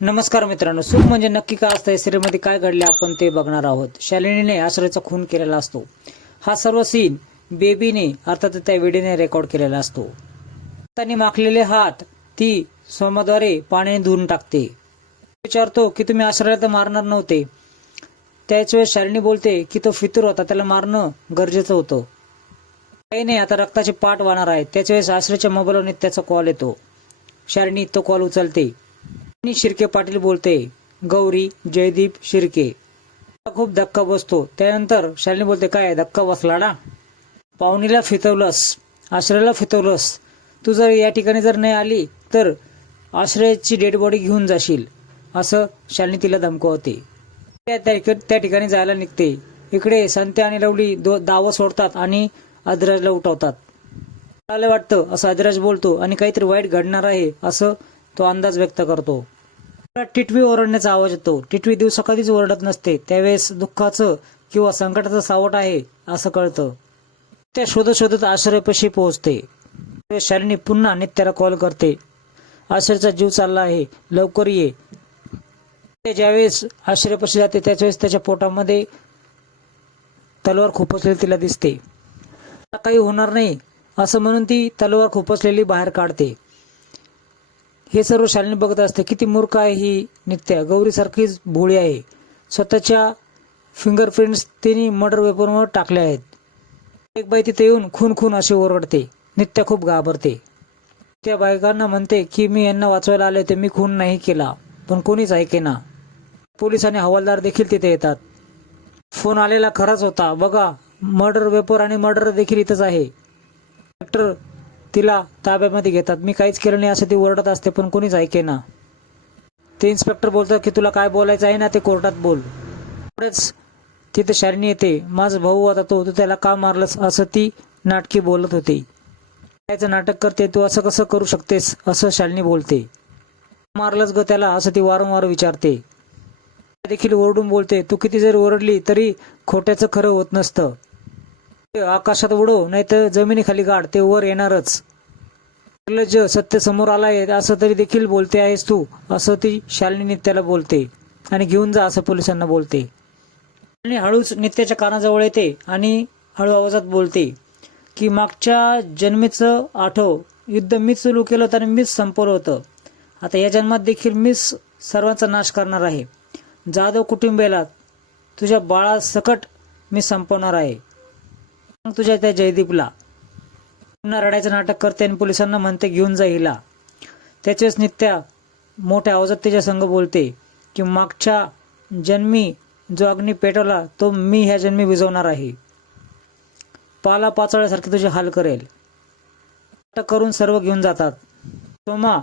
नमस्कार मित्रांनो, सुख म्हणजे नक्की काय असतं, सिरीमध्ये काय घडले आपण ते बघणार आहोत. शालिनीने आश्रयचा खून केलेला असतो. हा सर्व सीन बेबीने अर्थात त्या व्हिडिओने रेकॉर्ड केलेला असतो. त्यांनी माखलेले हात ती सोमाद्वारे पाण्याने धुवून टाकते. विचारतो की तुम्ही आश्रयाला तर मारणार नव्हते. त्याच वेळेस शालिनी बोलते की तो फितूर होता, त्याला मारणं गरजेचं होतं. काही नाही, आता रक्ताची पाठ वाहणार आहे. त्याच वेळेस आश्रयच्या मोबाईलवर नित्याचा कॉल येतो. शालिनी तो कॉल उचलते. शिर्के पाटील बोलते, गौरी जयदीप शिर्के. खूप धक्का बसतो. त्यानंतर शालिनी बोलते, काय धक्का बसला ना, पाहुणीला फितवलंस, आश्रयाला फितवलंस. तू जर या ठिकाणी जर नाही आली तर आश्रयाची डेड बॉडी घेऊन जाशील, असं शालिनी तिला धमकवते. त्या ठिकाणी जायला निघते. इकडे संत्या आणि लवली दावं सोडतात आणि अधिराजला उठवतात. मला वाटतं असं अधिराज बोलतो आणि काहीतरी वाईट घडणार आहे असं तो अंदाज व्यक्त करतो. टिटवी ओरडण्याचा आवाज येतो. टिटवी दिवसा कधीच ओरडत नसते. त्यावेळेस दुःखाचं किंवा संकटाचं सावट आहे असं कळतं. त्या शोधत शोधत आश्रयपाशी पोहोचते. शालिनी पुन्हा नित्याला कॉल करते. आश्रयचा जीव चालला आहे, लवकर ये. ते ज्यावेळेस आश्रयपाशी जाते त्याच त्याच्या पोटामध्ये तलवार खुपसलेली तिला दिसते. काही होणार नाही असं म्हणून ती तलवार खुपसलेली बाहेर काढते. हे सर्व शालिनी बघत असते. किती मूर्ख आहे ही नित्या, गौरीसारखीच भोळी आहे. स्वतःच्या फिंगरप्रिंट्स तिने मर्डर वेपनवर टाकले आहेत. एक बाई तिथे येऊन खून खून अशी ओरडते. नित्या खूप घाबरते. त्या बायकांना म्हणते की मी यांना वाचवायला आले ते, मी खून नाही केला. पण कोणीच ऐकेना. पोलीस आणि हवालदार देखील तिथे येतात. फोन आलेला खराच होता बघा, मर्डर वेपर आणि मर्डर देखील इथंच आहे. डॉक्टर तिला ताब्यामध्ये घेतात. मी काहीच केलं नाही असं ती ओरडत असते, पण कोणीच ऐकेना. ते इन्स्पेक्टर बोलतात की तुला काय बोलायचं आहे ना ते कोर्टात बोल. पुढेच तिथे शालिनी येते. माझा भाऊ होता तो, तू त्याला का मारलंस असं ती नाटकी बोलत होती. त्याचं नाटक करते, तू असं कसं करू शकतेस असं शालिनी बोलते. मारलंच ग त्याला असं ती वारंवार विचारते. देखील ओरडून बोलते, तू किती जरी ओरडली तरी खोट्याचं खरं होत नसतं. आकाशात उडव नाही तर जमिनीखाली गाड, ते वर येणारच. निर्लज्ज, सत्य समोर आलाय असं तरी देखील बोलते आहेस तू, असं ती शालिनी नित्याला बोलते. आणि घेऊन जा असं पोलिसांना बोलते. आणि हळूच नित्याच्या कानाजवळ येते आणि हळू आवाजात बोलते की मागच्या जन्मीचं आठव, युद्ध मीच सुरू केलं होतं आणि मीच संपवलं होतं. आता या जन्मात देखील मीच सर्वांचा नाश करणार आहे. जाधव कुटुंबियाला तुझ्या बाळासकट मी संपवणार आहे. तुझ्या त्या जयदीपला. पुन्हा रडायचं नाटक करते आणि पोलिसांना म्हणते घेऊन जा हिला. त्याच्याच नित्या मोठ्या आवाजात त्याच्या संग बोलते की मागच्या जन्मी जो अग्नी पेटवला तो मी ह्या जन्मी विझवणार आहे. पाला पाचोळ्यासारखे तुझे हाल करेल. नाटक करून सर्व घेऊन जातात. सोमा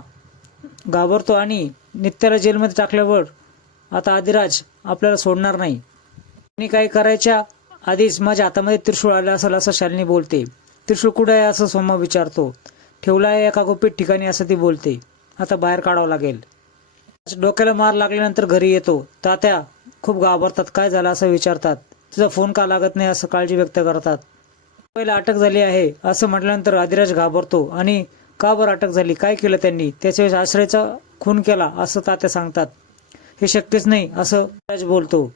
घाबरतो आणि नित्याला जेलमध्ये टाकल्यावर आता अधिराज आपल्याला सोडणार नाही. मी काय करायच्या आधीच माझ्या हातामध्ये त्रिशूळ आलं असेल असं शालिनी बोलते. त्रिशूळ कुठे आहे असं सोमा विचारतो. ठेवला आहे एका गुपित ठिकाणी असं ती बोलते. आता बाहेर काढावं लागेल. डोक्याला मार लागल्यानंतर घरी येतो. तात्या खूप घाबरतात. काय झालं असं विचारतात. तुझा फोन का लागत नाही असं काळजी व्यक्त करतात. पहिला अटक झाली आहे असं म्हटल्यानंतर अधिराज घाबरतो आणि का बरं अटक झाली, काय केलं त्यांनी, त्याच्यावेळेस आश्रयचा खून केला असं तात्या सांगतात. हे शक्यच नाही असं अधिराज बोलतो.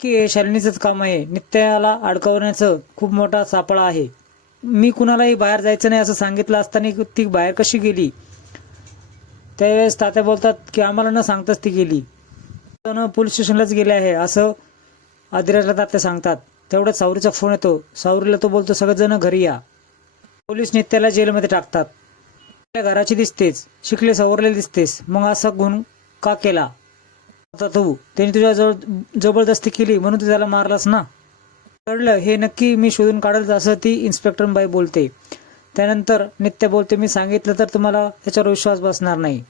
की हे शालिनीचंच काम आहे. नित्याला अडकवण्याचं खूप मोठा सापळा आहे. मी कुणालाही बाहेर जायचं नाही असं सांगितलं असताना ती बाहेर कशी गेली. त्यावेळेस तात्या बोलतात की आम्हाला न सांगताच ती गेली. पोलीस स्टेशनलाच गेले आहे असं अधिराजला तात्या सांगतात. तेवढ्यात सावरीचा फोन येतो. सावरीला तो बोलतो सगळेजण घरी या. पोलीस नित्याला जेलमध्ये टाकतात. त्या घराची दिसतेच, शिकले सवरलेले दिसतेस, मग असा गुन्हा का केला तू, त्यांनी तुझ्या जबरदस्ती केली म्हणून तू त्याला मारलास ना. कळलं, हे नक्की मी शोधून काढलं असं ती इन्स्पेक्टर बाई बोलते. त्यानंतर नित्या बोलते, मी सांगितलं तर तुम्हाला त्याच्यावर विश्वास बसणार नाही,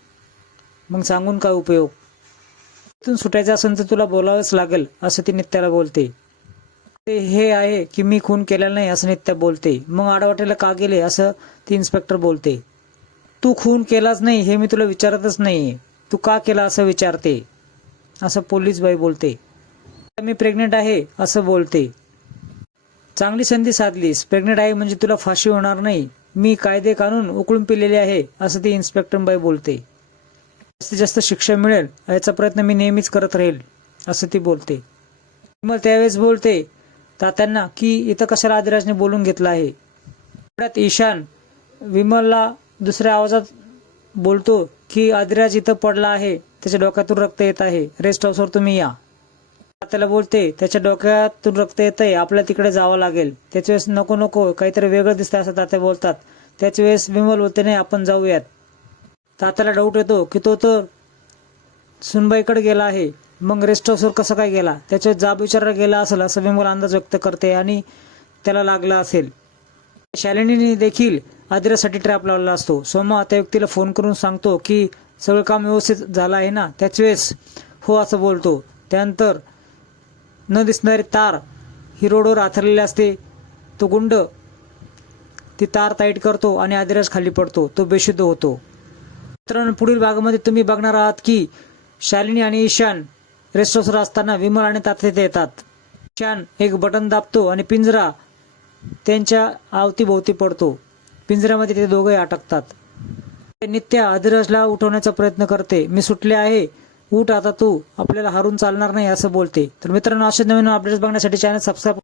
मग सांगून काय उपयोग. तिथून सुटायचं असेल तर तुला बोलावंच लागेल असं ती नित्याला बोलते. ते हे आहे की मी खून केलेला नाही असं नित्या बोलते. मग आडवाटेला का गेले असं ती इन्स्पेक्टर बोलते. तू खून केलाच नाही हे मी तुला विचारतच नाही, तू का केला असं विचारते असं पोलीस बाई बोलते. मी प्रेग्नेंट आहे असं बोलते. चांगली संधी साधलीस, प्रेग्नेंट आहे म्हणजे तुला फाशी होणार नाही, मी कायदे कानून उकळून पिलेले आहे असं ती इन्स्पेक्टर बाई बोलते. जास्तीत जास्त शिक्षा मिळेल याचा प्रयत्न मी नेहमीच करत राहील असं ती बोलते. विमल त्यावेळेस बोलते तात्यांना की इथं कशाला आदिराजने बोलून घेतलं आहे. तेवढ्यात ईशान विमलला दुसऱ्या आवाजात बोलतो की आदिराज इथं पडला आहे, त्याच्या डोक्यातून रक्त येत आहे, रेस्ट हाऊसवर तुम्ही या. त्याला बोलते त्याच्या डोक्यातून रक्त येत आहे, आपल्याला तिकडे जावं लागेल. त्याच वेळेस नको नको काहीतरी वेगळं दिसतंय असं तात्या बोलतात. त्याच वेळेस विमल बोलते नाही आपण जाऊयात. तात्याला डाऊट येतो की तो तर सुनबाईकडे गेला आहे, मग रेस्ट हाऊसवर कसं काय गेला, त्याच्या जाब विचारायला गेला असेल असं विमल अंदाज व्यक्त करते आणि त्याला लागला असेल. शालिनीने देखील आदिराजसाठी ट्रॅप लावलेला असतो. सोमा त्या व्यक्तीला फोन करून सांगतो की सगळं काम व्यवस्थित झालं आहे ना. त्याच वेळेस हो असं बोलतो. त्यानंतर न दिसणारी तार ही रोडवर आथरलेली असते. तो गुंड ती तार टाईट करतो आणि आदिराज खाली पडतो, तो बेशुद्ध होतो. मित्रांनो पुढील भागामध्ये तुम्ही बघणार आहात की शालिनी आणि ईशान रेस्ट हाऊसवर असताना विमल आणि तात्या तिथे येतात. ईशान एक बटन दाबतो आणि पिंजरा त्यांच्या अवतीभोवती पडतो. पिंजऱ्यामध्ये ते दोघे अटकतात. नित्या आदिराजला उठवण्याचा प्रयत्न करते. मी सुटले आहे, उठ आता तू, आपल्याला हारून चालणार नाही असं बोलते. तर मित्रांनो असे नवीन अपडेट्स बघण्यासाठी चॅनल सबस्क्राईब